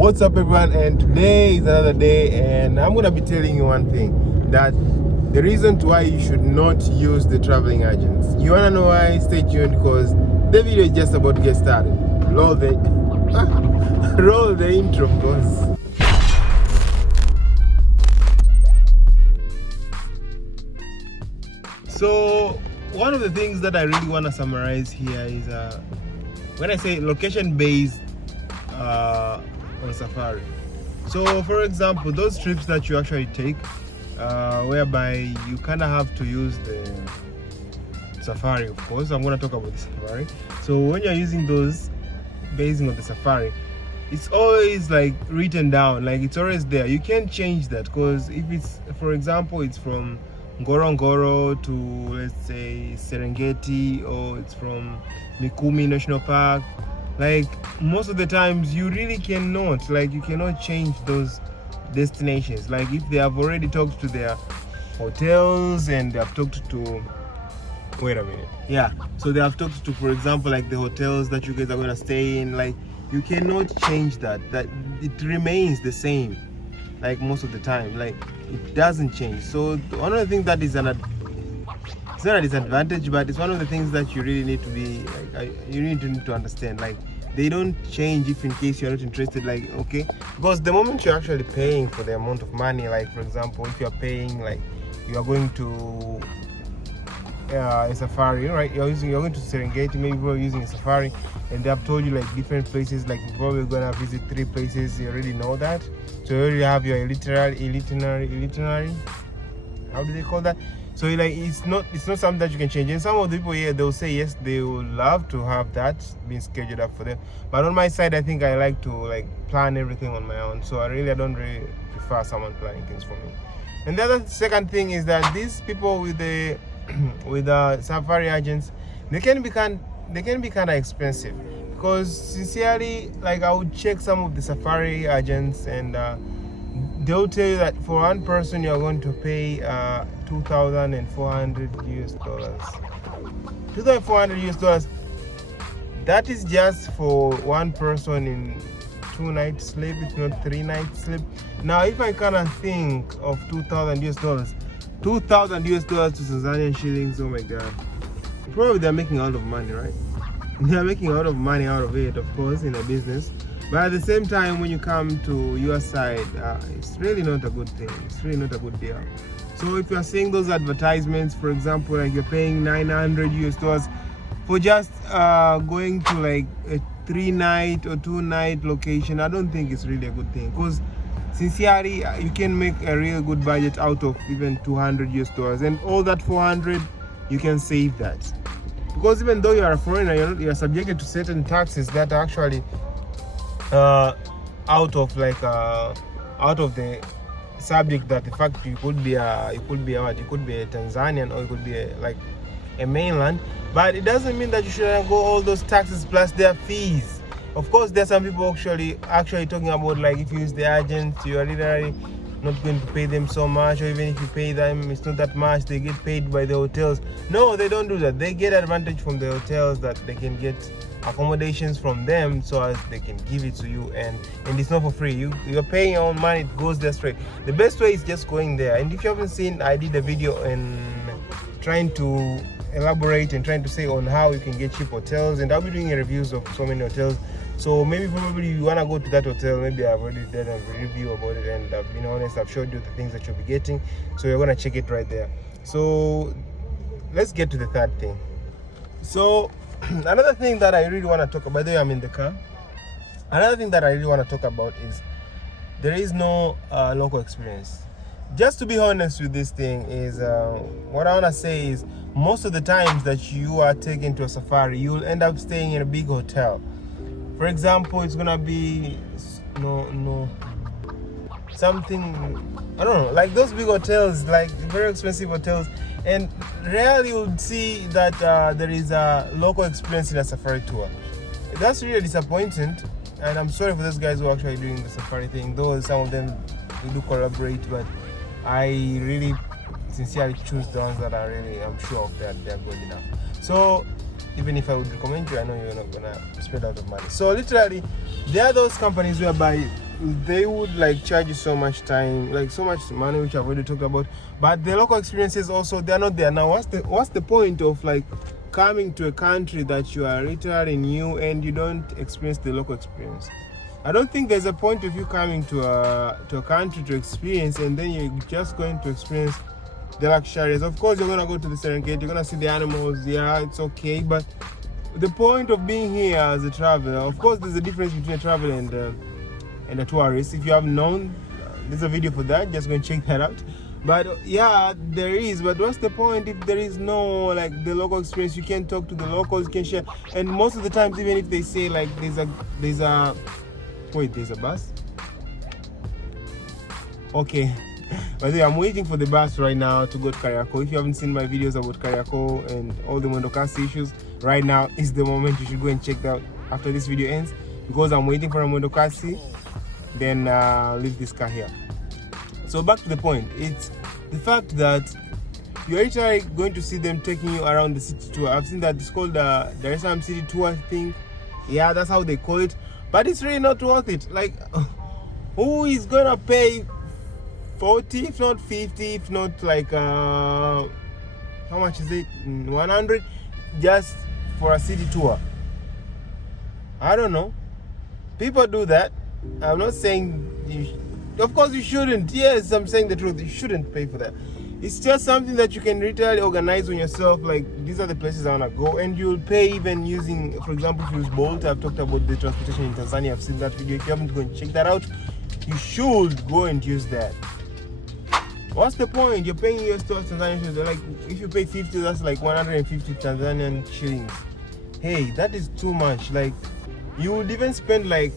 What's up, everyone? And today is another day, and I'm gonna be telling you one thing, that the reason why you should not use the traveling agents. You wanna know why? Stay tuned, because the video is just about to get started. Roll the roll the intro, boss. So one of the things that I really want to summarize here is when I say location based on Safari. So for example, those trips that you actually take whereby you kind of have to use the Safari, of course. I'm going to talk about the Safari. So when you're using those basing on the Safari, it's always like written down, like it's always there. You can't change that, because if it's, for example, it's from Ngorongoro to, let's say, Serengeti, or it's from Mikumi National Park, like most of the times you really cannot, like you cannot change those destinations. Like if they have already talked to their hotels and they have talked to, wait a minute, yeah, so they have talked to, for example, like the hotels that you guys are going to stay in, like you cannot change that it remains the same, like most of the time, like it doesn't change. So one of the things that is it's not a disadvantage, but it's one of the things that you really need to be like, you need to understand, like they don't change if in case you're not interested, like, okay, because the moment you're actually paying for the amount of money, like for example, if you're paying, like you are going to a safari, right? You're going to Serengeti, maybe you're using a safari, and they have told you like different places, like you're probably gonna visit 3 places. You already know that, so you already have your itinerary. How do they call that? So like it's not something that you can change. And some of the people here, they'll say yes, they would love to have that being scheduled up for them. But on my side, I think I like to like plan everything on my own. So I don't really prefer someone planning things for me. And the other second thing is that these people with the safari agents, they can be kind of expensive, because sincerely, like I would check some of the safari agents, and they'll tell you that for one person you're going to pay $2,400 US. $2,400 US. That is just for one person in 2 nights sleep, if not 3 nights sleep. Now if I kind of think of $2,000 US, $2,000 US to Tanzanian shillings, oh my god, probably they're making a lot of money, right? They're making a lot of money out of it, of course, in a business. But at the same time, when you come to your side, it's really not a good thing. It's really not a good deal. So if you're seeing those advertisements, for example, like you're paying $900 US for just going to like a 3-night or 2-night location, I don't think it's really a good thing, because sincerely, you can make a real good budget out of even $200 US, and all that 400 you can save that, because even though you are a foreigner, you're subjected to certain taxes that are actually out of the subject, that the fact you could be a Tanzanian, or you could be like a mainland, but it doesn't mean that you shouldn't go all those taxes plus their fees. Of course, there's some people actually talking about, like, if you use the agents, you are literally not going to pay them so much, or even if you pay them, it's not that much. They get paid by the hotels. No, they don't do that. They get advantage from the hotels, that they can get accommodations from them, so as they can give it to you, and it's not for free. You're paying your own money. It goes there straight. The best way is just going there. And if you haven't seen, I did a video and trying to elaborate and trying to say on how you can get cheap hotels, and I'll be doing reviews of so many hotels. So maybe probably you want to go to that hotel, maybe I've already done a review about it, and I've been honest, I've showed you the things that you'll be getting, so you're going to check it right there. So let's get to the third thing. So another thing that I really want to talk about, by the way, I'm in the car. Another thing that I really want to talk about is there is no local experience. Just to be honest with this thing is, what I want to say is, most of the times that you are taken to a safari, you'll end up staying in a big hotel. For example, it's gonna be something, I don't know, like those big hotels, like very expensive hotels, and rarely you would see that there is a local experience in a safari tour. That's really disappointing, and I'm sorry for those guys who are actually doing the safari thing, though some of them we do collaborate, but I really sincerely choose the ones that are really, I'm sure of that they're good enough. So even if I would recommend you, I know you're not gonna spend a lot of money. So literally, there are those companies whereby they would like charge you so much time, like so much money, which I've already talked about. But the local experiences also, they're not there. Now what's the point of like coming to a country that you are literally new and you don't experience the local experience? I don't think there's a point of you coming to a country to experience and then you're just going to experience the luxuries. Of course, you're gonna go to the Serengeti, you're gonna see the animals. Yeah, it's okay, but the point of being here as a traveler, of course, there's a difference between a traveler and a tourist. If you haven't known, there's a video for that. Just go and check that out. But yeah, there is. But what's the point if there is no like the local experience? You can talk to the locals, you can share. And most of the times, even if they say like there's a bus. Okay. By the way, I'm waiting for the bus right now to go to Kariakoo. If you haven't seen my videos about Kariakoo and all the Mwendokasi issues, right now is the moment you should go and check that out after this video ends, because I'm waiting for a Mwendokasi, then leave this car here. So back to the point, it's the fact that you're actually going to see them taking you around the city tour. I've seen that it's called the Dar es Salaam City Tour thing. Yeah, that's how they call it. But it's really not worth it. Like, who is gonna pay 40, if not 50, if not like how much is it, 100 just for a city tour? I don't know. People do that. I'm not saying of course you shouldn't. Yes, I'm saying the truth, you shouldn't pay for that. It's just something that you can literally organize on yourself. Like, these are the places I want to go, and you'll pay even using, for example, if you use Bolt. I've talked about the transportation in Tanzania. I've seen that video. If you haven't, go and check that out. You should go and use that. What's the point? You're paying US dollars, Tanzanian shillings. Like, if you pay 50, that's like 150 Tanzanian shillings. Hey, that is too much. Like, you would even spend like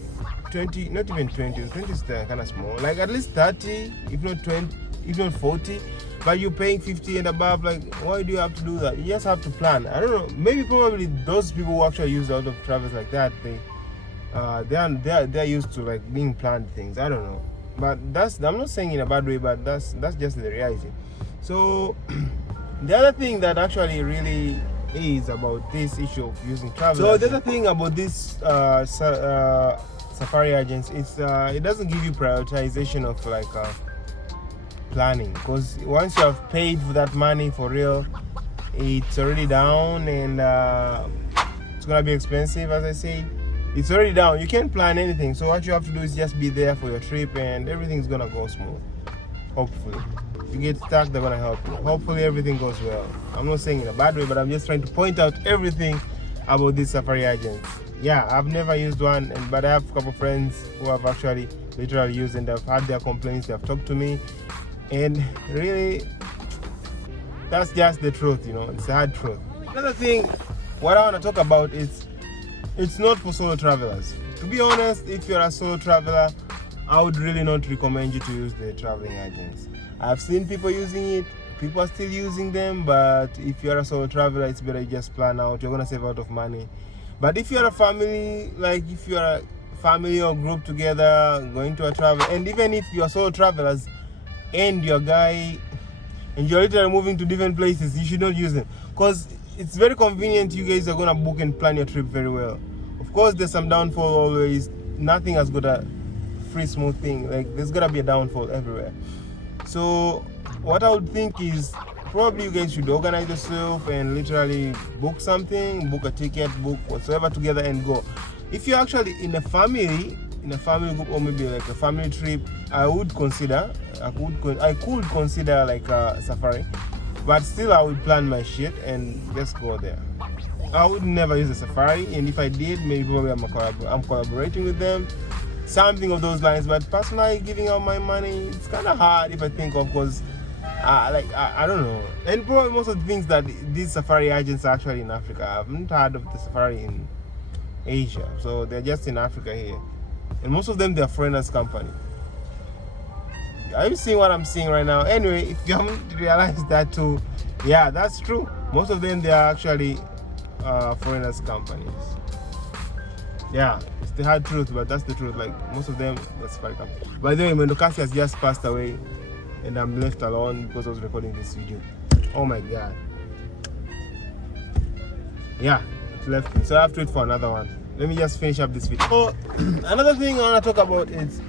20, not even 20 is kind of small. Like, at least 30, if not 20, if not 40. But you're paying 50 and above. Like, why do you have to do that? You just have to plan. I don't know. Maybe probably those people who actually use a lot of travels like that, they're used to like being planned things. I don't know. But I'm not saying in a bad way, but that's just the reality. So the other thing that actually really is about this issue of using travel. So the other thing about this safari agents is it doesn't give you prioritization of like planning, because once you have paid for that money for real, it's already down, and it's gonna be expensive. As I say, it's already down. You can't plan anything, so what you have to do is just be there for your trip, and everything's gonna go smooth. Hopefully, if you get stuck, they're gonna help you. Hopefully everything goes well. I'm not saying in a bad way, but I'm just trying to point out everything about these safari agents. Yeah, I've never used one, but I have a couple of friends who have actually literally used, and they've had their complaints. They've talked to me. And really, that's just the truth, you know. It's the hard truth. Another thing, what I want to talk about is, it's not for solo travelers. To be honest, if you're a solo traveler, I would really not recommend you to use the traveling agents. I've seen people using it, people are still using them, but if you're a solo traveler, it's better you just plan out. You're gonna save a lot of money. But if you're a family, like if you're a family or group together going to a travel, and even if you're solo travelers, and your guy, and you're literally moving to different places, you should not use them, because it's very convenient. You guys are gonna book and plan your trip very well. Of course, there's some downfall always. Nothing has got a free smooth thing. Like, there's gotta be a downfall everywhere. So what I would think is, probably you guys should organize yourself and literally book something, book a ticket, book whatsoever together and go. If you're actually in a family group, or maybe like a family trip, I could consider like a safari, but still I would plan my shit and just go there. I would never use a safari, and if I did, maybe probably I'm collaborating with them, something of those lines. But personally, giving out my money, it's kind of hard if I think of, because I don't know. And probably most of the things that these safari agents are actually in Africa. I haven't heard of the safari in Asia, so they're just in Africa here. And most of them, they're foreigners' company. Are you seeing what I'm seeing right now? Anyway, if you haven't realized that too, yeah, that's true. Most of them, they are actually foreigners' companies. Yeah, it's the hard truth, but that's the truth. Like, most of them, that's safari companies. By the way, Mwendokasi has just passed away, and I'm left alone because I was recording this video. Oh my god. Yeah, it left me. So I have to wait for another one. Let me just finish up this video. So, another thing I want to talk about is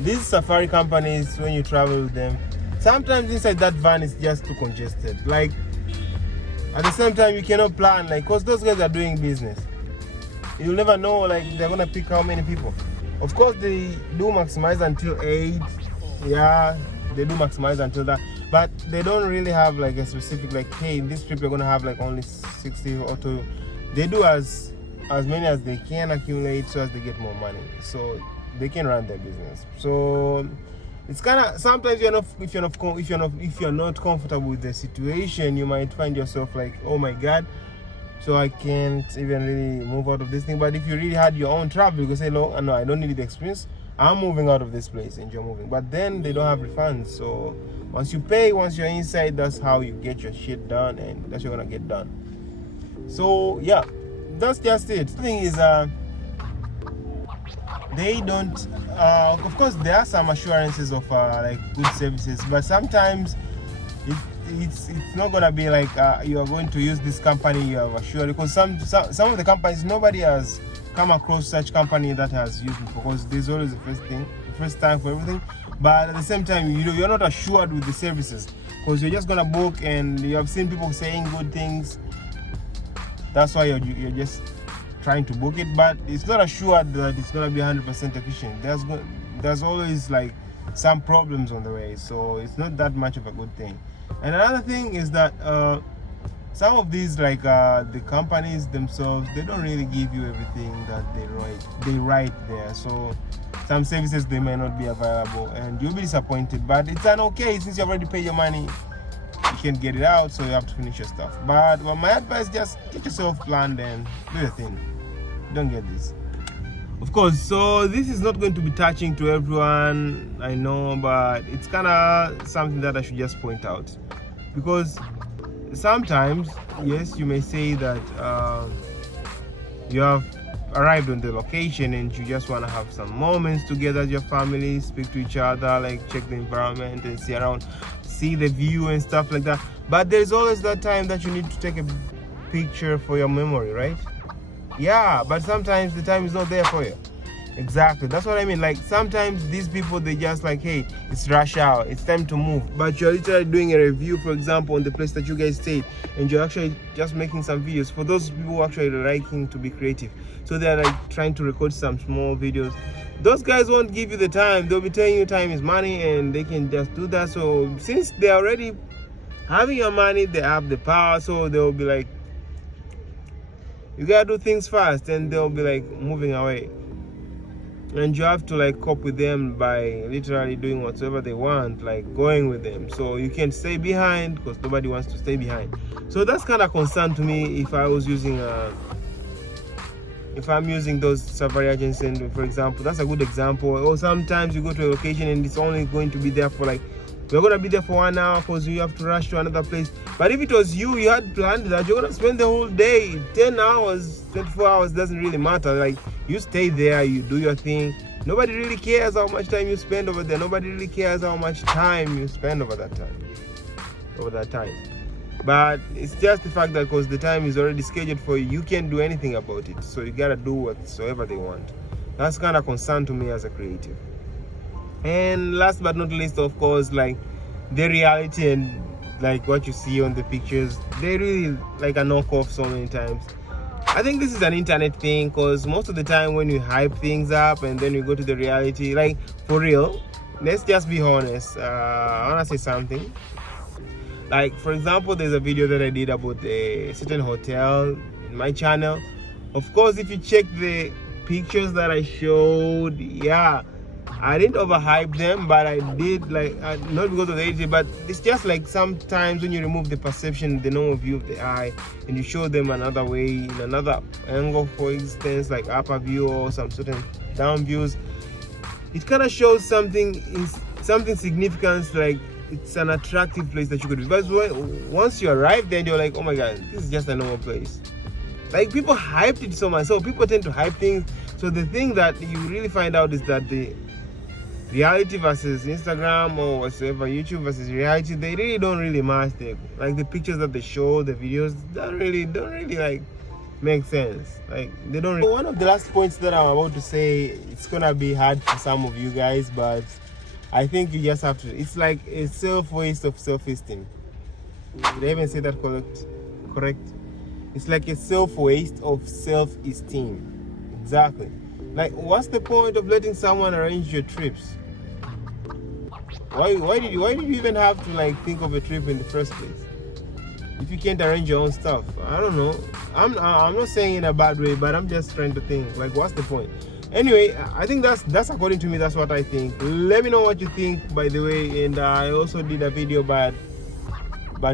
these safari companies, when you travel with them, sometimes inside that van is just too congested. Like at the same time, you cannot plan, like, because those guys are doing business. You'll never know, like, they're gonna pick how many people. Of course, they do maximize until 8. Yeah, they do maximize until that, but they don't really have like a specific, like, hey, in this trip you're gonna have like only 60 or 2. They do as many as they can accumulate so as they get more money, so they can run their business. So it's kind of, sometimes if you're not comfortable with the situation, you might find yourself like, oh my god, so I can't even really move out of this thing. But if you really had your own travel, you can say, no, I don't need the experience, I'm moving out of this place and you're moving. But then they don't have refunds, so once you pay, once you're inside, that's how you get your shit done, and that's what you're gonna get done. So yeah, that's just it. The thing is, they don't, of course there are some assurances of like good services, but sometimes it's not gonna be like you are going to use this company you have assured, because some of the companies, nobody has come across such company that has used it, because there's always the first time for everything. But at the same time, you're not assured with the services, because you're just gonna book and you have seen people saying good things. That's why you're just trying to book it, but it's not assured that it's gonna be 100% efficient. There's always like some problems on the way, so it's not that much of a good thing. And another thing is that some of these, like the companies themselves, they don't really give you everything that they write there. So some services, they may not be available and you'll be disappointed, but it's an okay, since you already paid your money, you can't get it out, so you have to finish your stuff. But my advice, just get yourself planned and do your thing. Don't get this. Of course, so this is not going to be touching to everyone, I know, but it's kind of something that I should just point out, because sometimes, yes, you may say that you have arrived on the location and you just want to have some moments together as your family, speak to each other, like check the environment and see around, see the view and stuff like that. But there's always that time that you need to take a picture for your memory, right? Yeah, but sometimes the time is not there for you. Exactly, that's what I mean. Like sometimes these people, they just like, hey, it's rush hour, it's time to move, but you're literally doing a review, for example, on the place that you guys stayed, and you're actually just making some videos. For those people who actually liking to be creative, so they're like trying to record some small videos, those guys won't give you the time. They'll be telling you time is money, and they can just do that. So since they're already having your money, they have the power, so they'll be like, you gotta do things fast, and they'll be like moving away. And you have to like cope with them by literally doing whatever they want, like going with them. So you can't stay behind, because nobody wants to stay behind. So that's kind of concern to me if I was using if I'm using those safari agents. And for example, that's a good example. Or sometimes you go to a location and it's only going to be there for like, you're gonna be there for 1 hour because you have to rush to another place. But if it was you had planned that you're gonna spend the whole day, 10 hours, 24 hours, doesn't really matter. Like, you stay there, you do your thing. Nobody really cares how much time you spend over there. Nobody really cares how much time you spend over that time. But it's just the fact that because the time is already scheduled for you, you can't do anything about it. So you gotta do whatsoever they want. That's kind of concern to me as a creative. And last but not least, of course, like the reality and like what you see on the pictures, they really like a knockoff so many times. I think this is an internet thing, because most of the time when you hype things up and then you go to the reality, like for real, let's just be honest. I want to say something. Like, for example, there's a video that I did about a certain hotel in my channel. Of course, if you check the pictures that I showed, yeah, I didn't overhype them, but I did, like, not because of the editing, but it's just like sometimes when you remove the perception, the normal view of the eye, and you show them another way, in another angle, for instance, like upper view or some certain down views, it kind of shows something significant, like it's an attractive place that you could be. But once you arrive there, you're like, oh my god, this is just a normal place. Like, people hyped it so much, so people tend to hype things. So the thing that you really find out is that the reality versus Instagram or whatever, YouTube versus reality, they really don't really match. Like the pictures that they show, the videos don't really like Makes sense. Like they don't. One of the last points that I'm about to say, it's gonna be hard for some of you guys, but I think you just have to. It's like a waste of self-esteem. Did I even say that correct? It's like a waste of self-esteem. Exactly. Like, what's the point of letting someone arrange your trips? Why did you even have to like think of a trip in the first place if you can't arrange your own stuff? I don't know. I'm not saying in a bad way, but I'm just trying to think like, what's the point? Anyway, I think that's according to me. That's what I think. Let me know what you think, by the way. And I also did a video but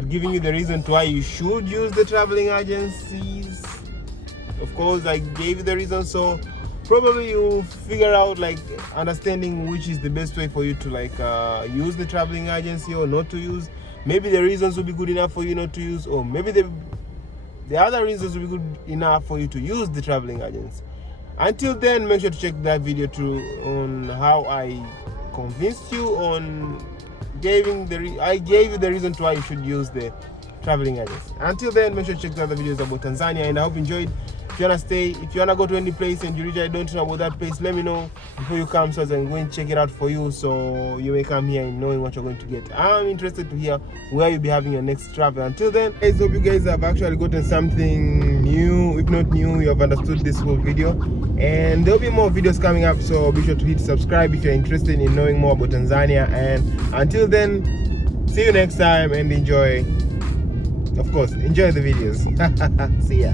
giving you the reason why you should use the traveling agencies. Of course, I gave you the reason, so probably you figure out like understanding which is the best way for you to like use the traveling agency or not to use. Maybe the reasons will be good enough for you not to use, or maybe the other reasons will be good enough for you to use the traveling agency. Until then, make sure to check that video too on how I convinced you on I gave you the reason why you should use the traveling agency. Until then, make sure to check the other videos about Tanzania, and I hope you enjoyed. If you wanna stay, if you wanna go to any place and you really don't know about that place, let me know before you come so I can go and check it out for you, so you may come here and knowing what you're going to get. I'm interested to hear where you'll be having your next travel. Until then, guys, hope you guys have actually gotten something new. If not new, you have understood this whole video. And there'll be more videos coming up, so be sure to hit subscribe if you're interested in knowing more about Tanzania. And until then, see you next time and enjoy. Of course, enjoy the videos. See ya.